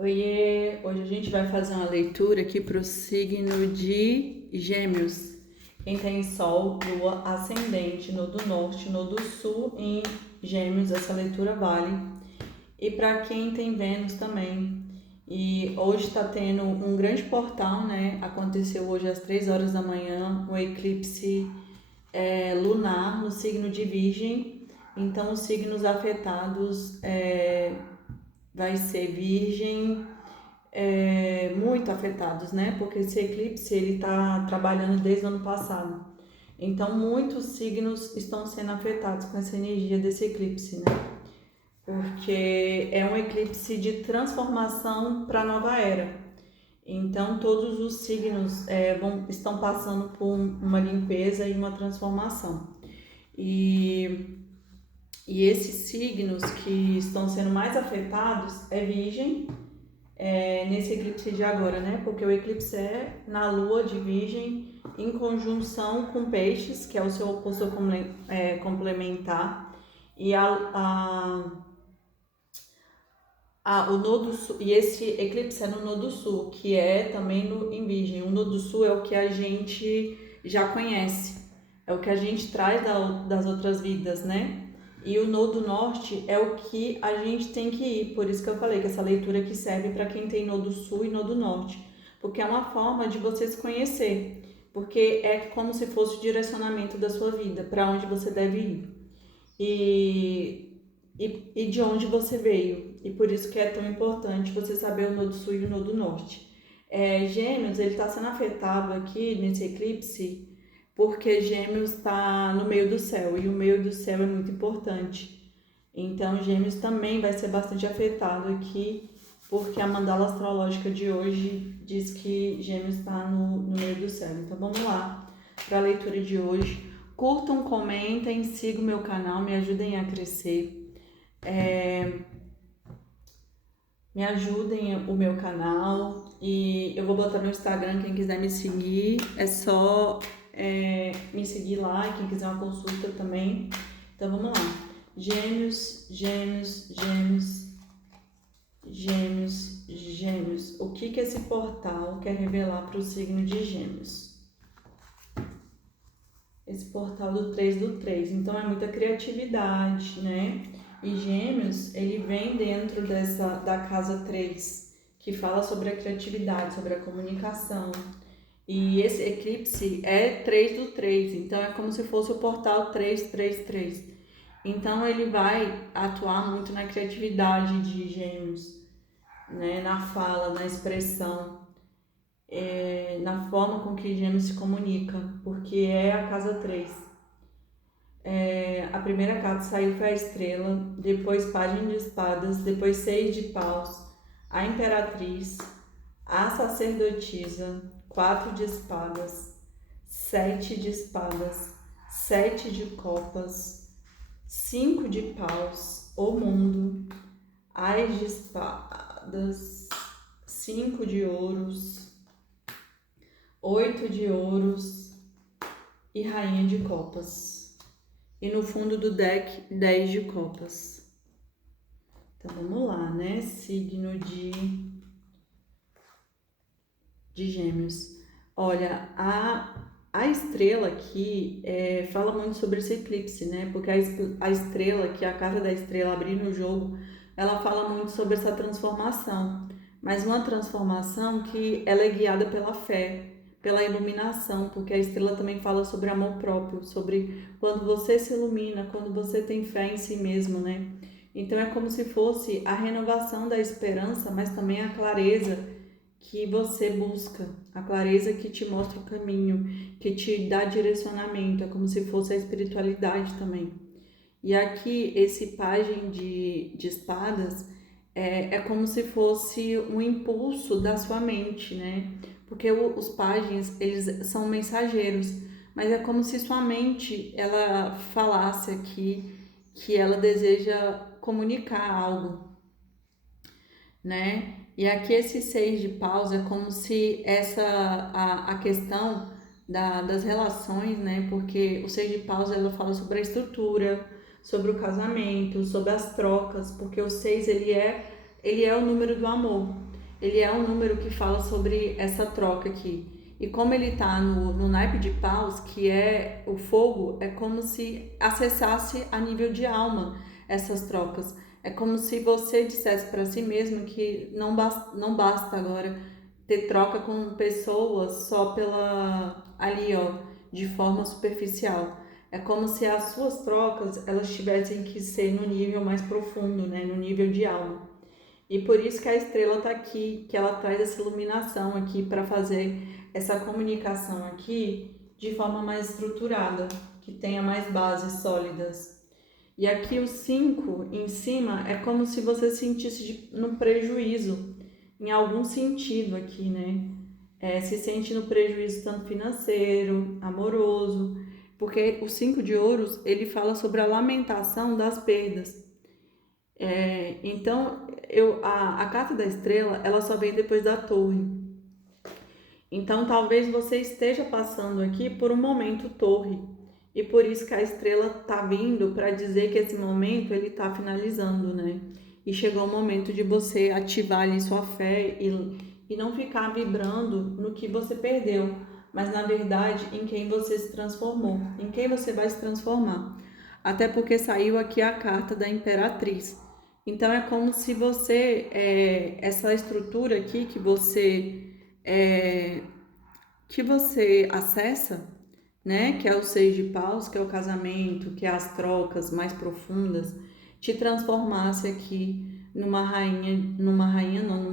Oiê! Hoje a gente vai fazer uma leitura aqui para o signo de Gêmeos. Quem tem Sol, Lua, Ascendente no do Norte, no do Sul em Gêmeos, essa leitura vale. E para quem tem Vênus também. E hoje está tendo um grande portal, né? Aconteceu hoje às 3 horas da manhã, um eclipse lunar no signo de Virgem. Então, os signos afetados vai ser Virgem, muito afetados, né? Porque esse eclipse ele está trabalhando desde o ano passado. Então, muitos signos estão sendo afetados com essa energia desse eclipse, né? Porque é um eclipse de transformação para a nova era. Então, todos os signos estão passando por uma limpeza e uma transformação. E, e esses signos que estão sendo mais afetados é Virgem, nesse eclipse de agora, né? Porque o eclipse é na lua de Virgem em conjunção com Peixes, que é o seu oposto complementar, e o nodo sul, e esse eclipse é no nodo sul, que é também em Virgem. O nodo sul é o que a gente já conhece, é o que a gente traz das outras vidas, né? E o nodo norte é o que a gente tem que ir. Por isso que eu falei que essa leitura aqui serve para quem tem nodo sul e nodo norte, porque é uma forma de você se conhecer, porque é como se fosse o direcionamento da sua vida, para onde você deve ir. E de onde você veio. E por isso que é tão importante você saber o nodo sul e o nodo norte. Gêmeos, ele está sendo afetado aqui nesse eclipse porque Gêmeos está no meio do céu e o meio do céu é muito importante. Então, Gêmeos também vai ser bastante afetado aqui porque a mandala astrológica de hoje diz que Gêmeos está no meio do céu. Então, vamos lá para a leitura de hoje. Curtam, comentem, sigam o meu canal, me ajudem a crescer. Me ajudem o meu canal e eu vou botar no Instagram, quem quiser me seguir, é só me seguir lá, e quem quiser uma consulta também. Então vamos lá. Gêmeos, Gêmeos, Gêmeos, Gêmeos, Gêmeos. O que esse portal quer revelar para o signo de Gêmeos? Esse portal do 3 do 3. Então é muita criatividade, né? E Gêmeos, ele vem dentro da casa 3, que fala sobre a criatividade, sobre a comunicação. E esse eclipse é 3 do 3, então é como se fosse o portal 333. Então ele vai atuar muito na criatividade de Gêmeos, né? Na fala, na expressão, na forma com que Gêmeos se comunica, porque é a casa 3. A primeira carta saiu foi a estrela, depois página de espadas, depois 6 de paus, a imperatriz, a sacerdotisa, 4 de espadas, 7 de espadas, 7 de copas, 5 de paus, o mundo, as de espadas, 5 de ouros, 8 de ouros e rainha de copas. E no fundo do deck, 10 de copas. Então vamos lá, né? Signo de Gêmeos. Olha, a estrela aqui fala muito sobre esse eclipse, né? Porque a estrela, que é a carta da estrela abrindo o jogo, ela fala muito sobre essa transformação. Mas uma transformação que ela é guiada pela fé, pela iluminação, porque a estrela também fala sobre amor próprio, sobre quando você se ilumina, quando você tem fé em si mesmo, né? Então é como se fosse a renovação da esperança, mas também a clareza que você busca, a clareza que te mostra o caminho, que te dá direcionamento, é como se fosse a espiritualidade também. E aqui esse pajem de espadas é como se fosse um impulso da sua mente, né? Porque os pajens, eles são mensageiros, mas é como se sua mente, ela falasse aqui que ela deseja comunicar algo, né? E aqui esse 6 de paus é como se a questão das relações, né? Porque o 6 de paus ela fala sobre a estrutura, sobre o casamento, sobre as trocas, porque o 6 ele é o número do amor. ele é um número que fala sobre essa troca aqui. E como ele está no naipe de paus, que é o fogo, é como se acessasse a nível de alma essas trocas. É como se você dissesse para si mesmo que não basta agora ter troca com pessoas só pela ali, ó, de forma superficial. É como se as suas trocas elas tivessem que ser no nível mais profundo, né, no nível de alma. E por isso que a estrela está aqui, que ela traz essa iluminação aqui para fazer essa comunicação aqui de forma mais estruturada, que tenha mais bases sólidas. E aqui o 5 em cima é como se você sentisse no prejuízo, em algum sentido aqui, né? Se sente no prejuízo tanto financeiro, amoroso, porque o 5 de ouros, ele fala sobre a lamentação das perdas. Então, a carta da estrela, ela só vem depois da torre. Então, talvez você esteja passando aqui por um momento torre. E por isso que a estrela tá vindo para dizer que esse momento ele tá finalizando, né? E chegou o momento de você ativar ali sua fé e não ficar vibrando no que você perdeu, mas na verdade em quem você se transformou, em quem você vai se transformar. Até porque saiu aqui a carta da Imperatriz. Então é como se você, essa estrutura aqui é, que você acessa, né, que é o 6 de paus, que é o casamento, que é as trocas mais profundas, te transformasse aqui numa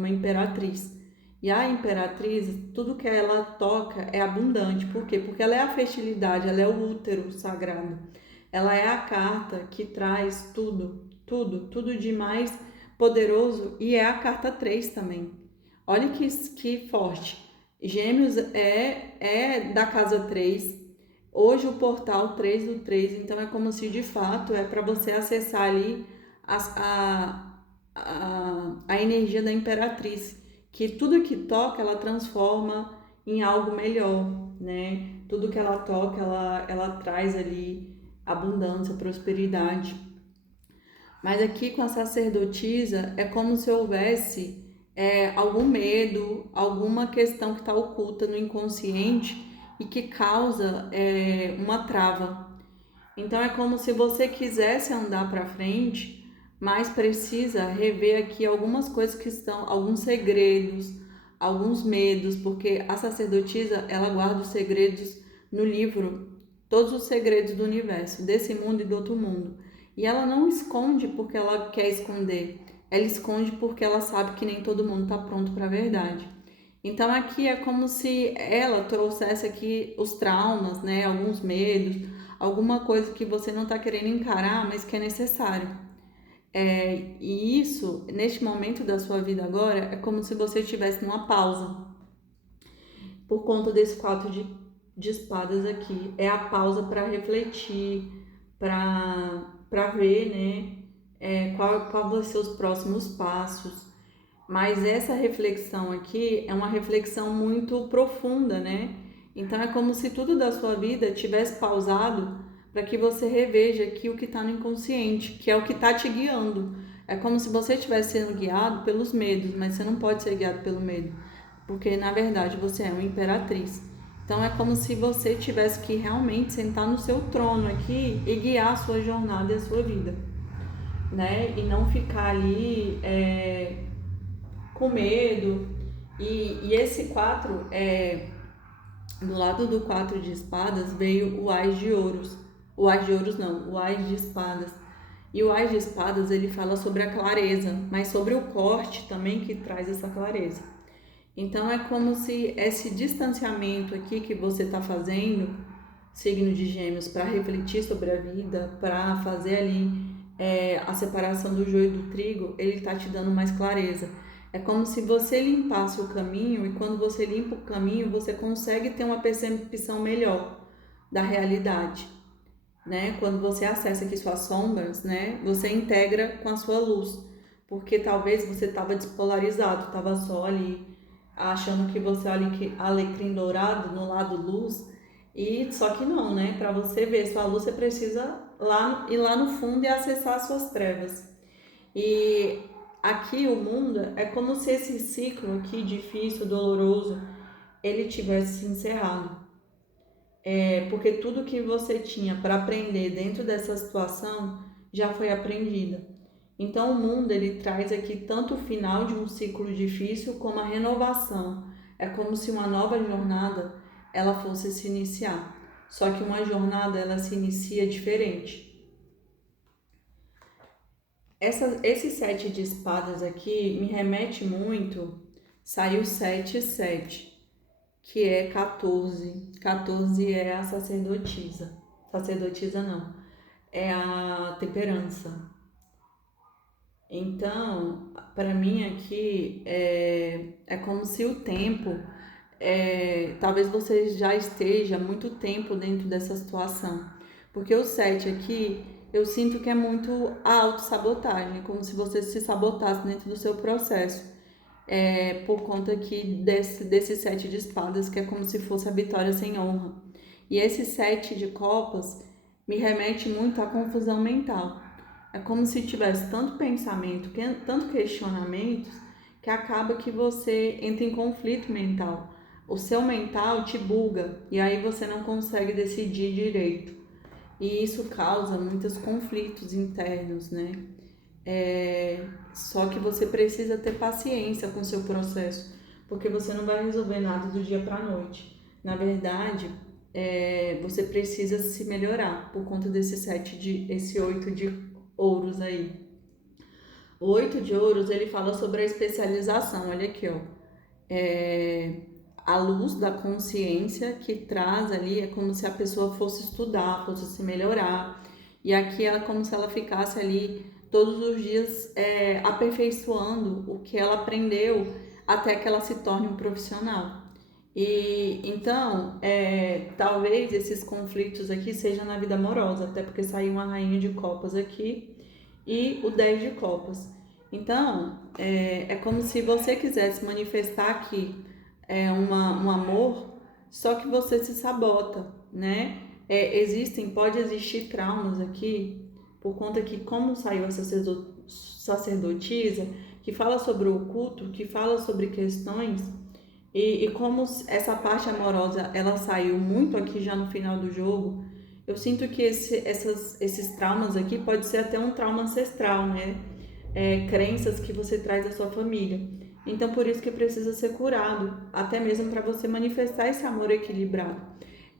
imperatriz. E a imperatriz, tudo que ela toca é abundante. Por quê? Porque ela é a fertilidade, ela é o útero sagrado. Ela é a carta que traz tudo de mais poderoso e é a carta 3 também. Olha que forte. Gêmeos é da casa 3. Hoje o portal 3 do 3, então é como se de fato é para você acessar ali a energia da imperatriz, que tudo que toca ela transforma em algo melhor, né? Tudo que ela toca ela traz ali abundância, prosperidade. Mas aqui com a sacerdotisa é como se houvesse algum medo, alguma questão que está oculta no inconsciente e que causa uma trava. Então é como se você quisesse andar para frente, mas precisa rever aqui algumas coisas que estão, alguns segredos, alguns medos, porque a sacerdotisa ela guarda os segredos no livro, todos os segredos do universo, desse mundo e do outro mundo. E ela não esconde porque ela quer esconder, ela esconde porque ela sabe que nem todo mundo está pronto para a verdade. Então aqui é como se ela trouxesse aqui os traumas, né, alguns medos, alguma coisa que você não está querendo encarar, mas que é necessário. E isso, neste momento da sua vida agora, é como se você estivesse numa pausa, por conta desse 4 de espadas aqui. É a pausa para refletir, para ver, né, qual vão ser os próximos passos. Mas essa reflexão aqui é uma reflexão muito profunda, né? Então é como se tudo da sua vida tivesse pausado para que você reveja aqui o que está no inconsciente, que é o que está te guiando. É como se você estivesse sendo guiado pelos medos, mas você não pode ser guiado pelo medo, porque na verdade você é uma imperatriz. Então é como se você tivesse que realmente sentar no seu trono aqui e guiar a sua jornada e a sua vida, né? E não ficar ali com medo. E esse 4 do lado do 4 de espadas veio o Ás de ouros. O Ás de ouros não, o Ás de espadas. E o Ás de espadas ele fala sobre a clareza, mas sobre o corte também que traz essa clareza. Então é como se esse distanciamento aqui que você está fazendo, signo de Gêmeos, para refletir sobre a vida, para fazer ali a separação do joio e do trigo, ele está te dando mais clareza. É como se você limpasse o caminho e quando você limpa o caminho, você consegue ter uma percepção melhor da realidade, né? Quando você acessa aqui suas sombras, né? Você integra com a sua luz, porque talvez você estava despolarizado, estava só ali achando que você é alecrim dourado no lado luz, e só que não, né? Para você ver sua luz, você precisa ir lá no fundo e acessar as suas trevas. E aqui o mundo é como se esse ciclo aqui difícil, doloroso, ele tivesse se encerrado. Porque tudo que você tinha para aprender dentro dessa situação já foi aprendida. Então o mundo ele traz aqui tanto o final de um ciclo difícil como a renovação. É como se uma nova jornada ela fosse se iniciar. Só que uma jornada ela se inicia diferente. Esse sete de espadas aqui me remete muito, saiu 7 que é 14. 14 é a sacerdotisa. Sacerdotisa não, é a temperança. Então, para mim aqui é como se o tempo, talvez você já esteja há muito tempo dentro dessa situação. Porque o 7 aqui, eu sinto que é muito a autossabotagem, como se você se sabotasse dentro do seu processo. Por conta aqui desse 7 de espadas, que é como se fosse a vitória sem honra. E esse 7 de copas me remete muito à confusão mental. É como se tivesse tanto pensamento, tanto questionamentos, que acaba que você entra em conflito mental. O seu mental te buga e aí você não consegue decidir direito. E isso causa muitos conflitos internos, né? Só que você precisa ter paciência com o seu processo, porque você não vai resolver nada do dia para a noite. Na verdade, você precisa se melhorar por conta esse 8 de ouros aí. O 8 de ouros, ele fala sobre a especialização, olha aqui, ó. A luz da consciência que traz ali, é como se a pessoa fosse estudar, fosse se melhorar. E aqui é como se ela ficasse ali todos os dias aperfeiçoando o que ela aprendeu até que ela se torne um profissional. E então, talvez esses conflitos aqui sejam na vida amorosa, até porque saiu uma rainha de copas aqui e o 10 de copas. Então, é como se você quisesse manifestar aqui um amor, só que você se sabota, né? Pode existir traumas aqui, por conta que como saiu a sacerdotisa, que fala sobre o oculto, que fala sobre questões, e como essa parte amorosa, ela saiu muito aqui já no final do jogo, eu sinto que esses traumas aqui pode ser até um trauma ancestral, né? Crenças que você traz da sua família. Então, por isso que precisa ser curado, até mesmo para você manifestar esse amor equilibrado.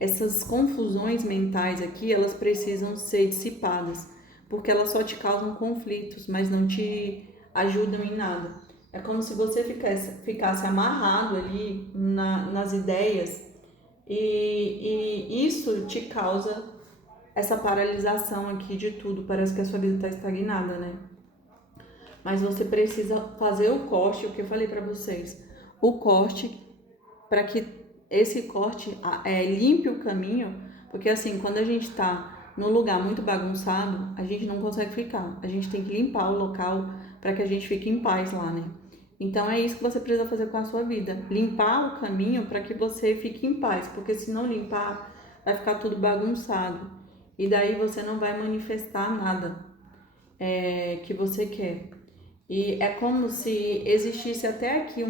Essas confusões mentais aqui, elas precisam ser dissipadas, porque elas só te causam conflitos, mas não te ajudam em nada. É como se você ficasse amarrado ali nas ideias e isso te causa essa paralisação aqui de tudo. Parece que a sua vida está estagnada, né? Mas você precisa fazer o corte, o que eu falei para vocês. O corte, para que esse corte limpe o caminho, porque assim, quando a gente está num lugar muito bagunçado, a gente não consegue ficar. A gente tem que limpar o local para que a gente fique em paz lá, né? Então é isso que você precisa fazer com a sua vida. Limpar o caminho para que você fique em paz, porque se não limpar, vai ficar tudo bagunçado. E daí você não vai manifestar nada que você quer. E é como se existisse até aqui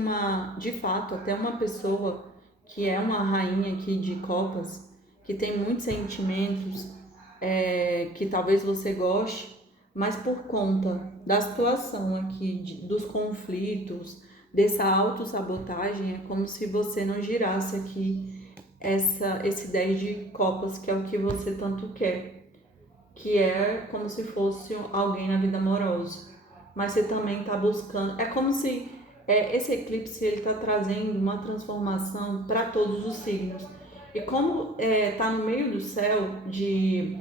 de fato, até uma pessoa que é uma rainha aqui de copas, que tem muitos sentimentos, que talvez você goste, mas por conta da situação aqui, dos conflitos, dessa autossabotagem, é como se você não girasse aqui esse 10 de copas, que é o que você tanto quer, que é como se fosse alguém na vida amorosa. Mas você também está buscando. É como se esse eclipse ele está trazendo uma transformação para todos os signos. E como está no meio do céu de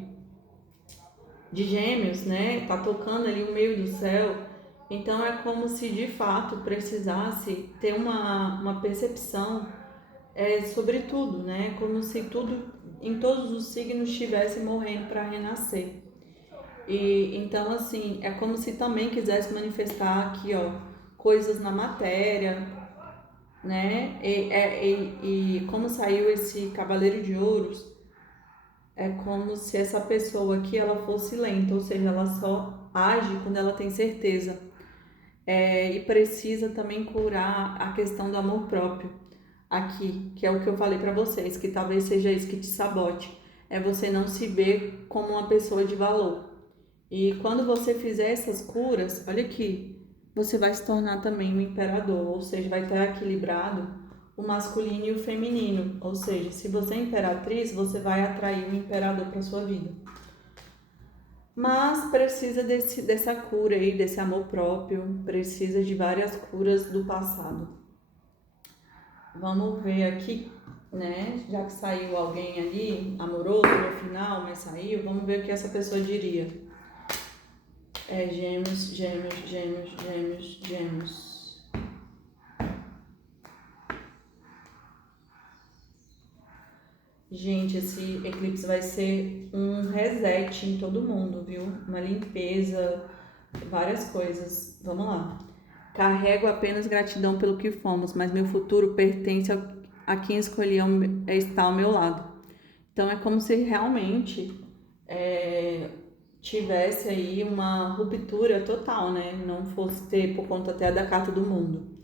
Gêmeos, né? Tá tocando ali o meio do céu. Então é como se de fato precisasse ter uma percepção sobre tudo, né? Como se tudo em todos os signos estivesse morrendo para renascer. E então assim, é como se também quisesse manifestar aqui, ó, coisas na matéria, né? E como saiu esse Cavaleiro de Ouros, é como se essa pessoa aqui ela fosse lenta, ou seja, ela só age quando ela tem certeza. e precisa também curar a questão do amor próprio aqui, que é o que eu falei para vocês, que talvez seja isso que te sabote, é você não se ver como uma pessoa de valor. E quando você fizer essas curas, olha aqui, você vai se tornar também um imperador, ou seja, vai estar equilibrado o masculino e o feminino, ou seja, se você é imperatriz, você vai atrair um imperador para sua vida. Mas precisa dessa cura aí, desse amor próprio, precisa de várias curas do passado. Vamos ver aqui, né? Já que saiu alguém ali, amoroso no final, mas saiu, vamos ver o que essa pessoa diria. Gêmeos, gêmeos, gêmeos, gêmeos, gêmeos. Gente, esse eclipse vai ser um reset em todo mundo, viu? Uma limpeza, várias coisas. Vamos lá. Carrego apenas gratidão pelo que fomos, mas meu futuro pertence a quem escolhi estar ao meu lado. Então é como se realmente tivesse aí uma ruptura total, né? Não fosse ter por conta até da carta do mundo.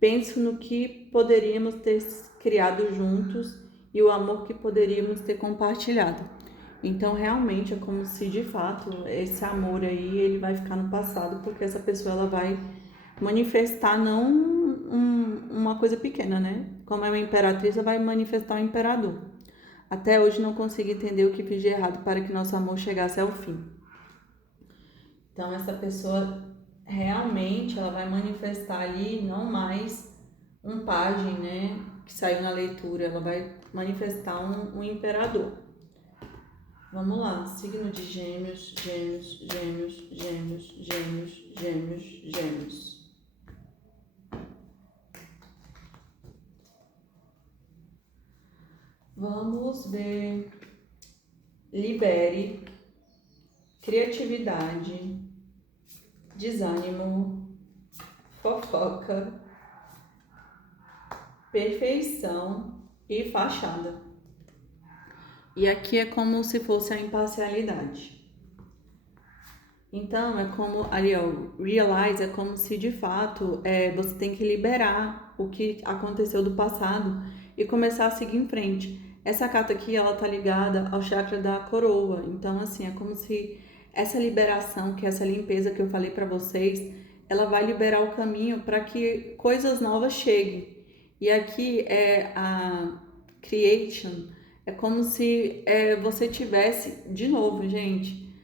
Penso no que poderíamos ter criado juntos e o amor que poderíamos ter compartilhado. Então, realmente é como se, de fato, esse amor aí, ele vai ficar no passado, porque essa pessoa, ela vai manifestar não uma coisa pequena, né? Como é uma imperatriz, ela vai manifestar um imperador. Até hoje não consigo entender o que fiz de errado para que nosso amor chegasse ao fim. Então, essa pessoa realmente ela vai manifestar ali não mais um pajem, né, que saiu na leitura, ela vai manifestar um imperador. Vamos lá, signo de Gêmeos, Gêmeos, Gêmeos, Gêmeos, Gêmeos, Gêmeos, Gêmeos. Vamos ver. Libere, criatividade, desânimo, fofoca, perfeição e fachada. E aqui é como se fosse a imparcialidade. Então, é como, ali ó, realize é como se de fato você tem que liberar o que aconteceu do passado e começar a seguir em frente. Essa carta aqui, ela tá ligada ao chakra da coroa. Então, assim, é como se essa liberação, que é essa limpeza que eu falei para vocês, ela vai liberar o caminho para que coisas novas cheguem. E aqui é a creation, é como se você tivesse, de novo, gente,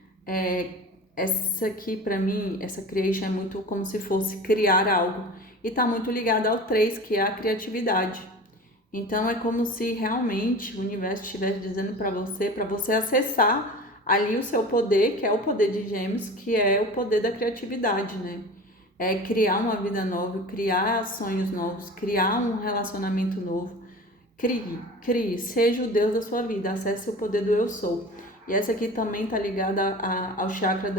essa aqui para mim, essa creation é muito como se fosse criar algo. E tá muito ligada ao 3, que é a criatividade. Então é como se realmente o universo estivesse dizendo para você acessar ali o seu poder, que é o poder de Gêmeos, que é o poder da criatividade, né? É criar uma vida nova, criar sonhos novos, criar um relacionamento novo. Crie, seja o Deus da sua vida, acesse o poder do eu sou. E essa aqui também tá ligada ao chakra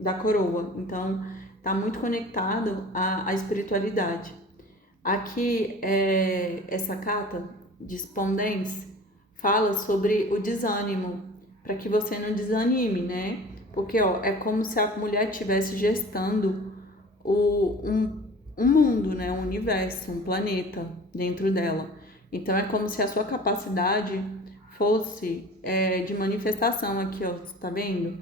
da coroa, então tá muito conectado à espiritualidade. Aqui, essa carta de Spondens fala sobre o desânimo, para que você não desanime, né? Porque ó, é como se a mulher estivesse gestando um mundo, né? Um universo, um planeta dentro dela. Então é como se a sua capacidade fosse de manifestação aqui, ó, tá vendo?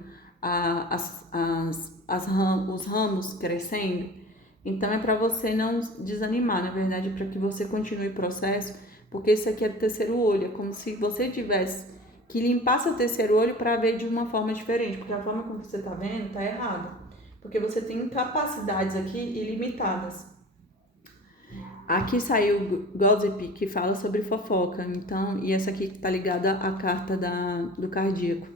Os ramos crescendo. Então é para você não desanimar, na verdade, para que você continue o processo, porque isso aqui é do terceiro olho, é como se você tivesse que limpar seu terceiro olho para ver de uma forma diferente, porque a forma como você está vendo está errada, porque você tem capacidades aqui ilimitadas. Aqui saiu Gossip, que fala sobre fofoca, então, e essa aqui está ligada à carta do cardíaco.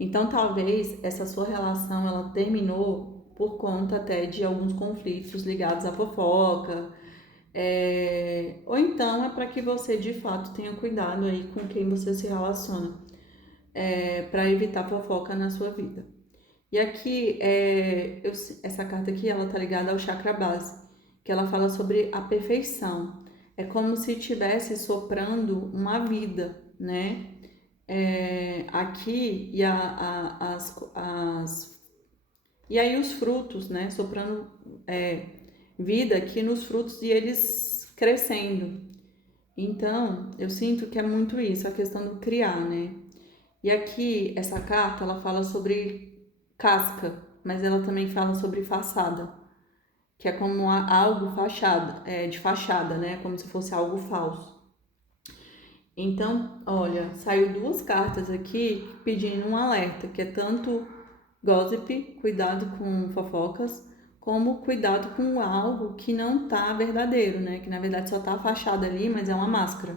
Então, talvez essa sua relação ela terminou por conta até de alguns conflitos ligados à fofoca, ou então é para que você de fato tenha cuidado aí com quem você se relaciona, para evitar fofoca na sua vida. E aqui, essa carta aqui, ela tá ligada ao chakra base, que ela fala sobre a perfeição. É como se estivesse soprando uma vida, né? Aqui, e aí os frutos, né? Soprando vida aqui nos frutos e eles crescendo. Então, eu sinto que é muito isso, a questão do criar, né? E aqui, essa carta, ela fala sobre casca, mas ela também fala sobre fachada, que é como algo fachada, de fachada, né? Como se fosse algo falso. Então, olha, saiu duas cartas aqui pedindo um alerta, que é tanto gossip, cuidado com fofocas, como cuidado com algo que não tá verdadeiro, né? Que na verdade só tá a fachada ali, mas é uma máscara.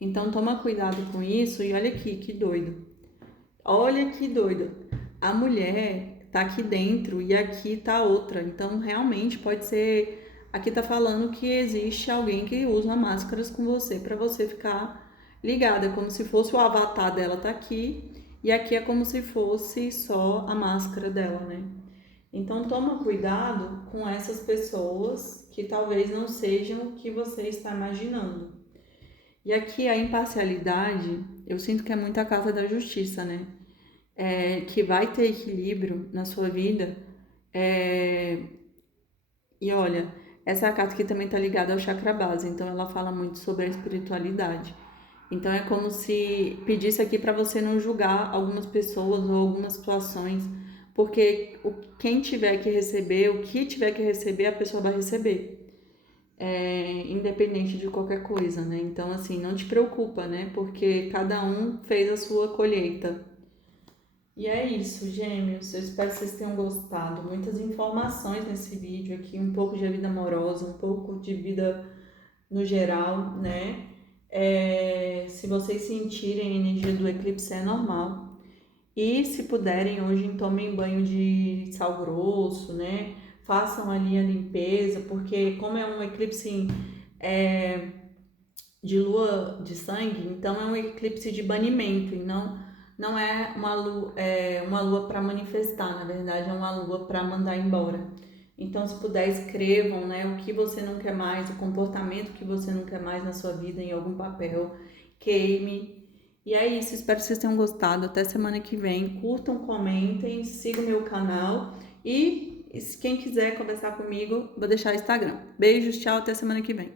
Então toma cuidado com isso e olha aqui, que doido. Olha que doido. A mulher tá aqui dentro e aqui tá outra. Então realmente pode ser. Aqui tá falando que existe alguém que usa máscaras com você para você ficar ligada, como se fosse o avatar dela tá aqui e aqui é como se fosse só a máscara dela, né? Então toma cuidado com essas pessoas que talvez não sejam o que você está imaginando. E aqui a imparcialidade, eu sinto que é muito a casa da justiça, né? Que vai ter equilíbrio na sua vida. É, e olha, essa carta aqui também está ligada ao chakra base, então ela fala muito sobre a espiritualidade. Então é como se pedisse aqui para você não julgar algumas pessoas ou algumas situações, porque quem tiver que receber, o que tiver que receber, a pessoa vai receber. Independente de qualquer coisa, né? Então, assim, não te preocupa, né? Porque cada um fez a sua colheita. E é isso, gêmeos. Eu espero que vocês tenham gostado. Muitas informações nesse vídeo aqui, um pouco de vida amorosa, um pouco de vida no geral, né? Se vocês sentirem a energia do eclipse, é normal. E se puderem, hoje tomem banho de sal grosso, né? Façam ali a limpeza, porque como é um eclipse é, de lua de sangue, então é um eclipse de banimento, e não é uma lua para manifestar, na verdade é uma lua para mandar embora. Então, se puder, escrevam, né, o que você não quer mais, o comportamento que você não quer mais na sua vida em algum papel, queime. E é isso, espero que vocês tenham gostado. Até semana que vem. Curtam, comentem, sigam meu canal e quem quiser conversar comigo, vou deixar o Instagram. Beijos, tchau, até semana que vem.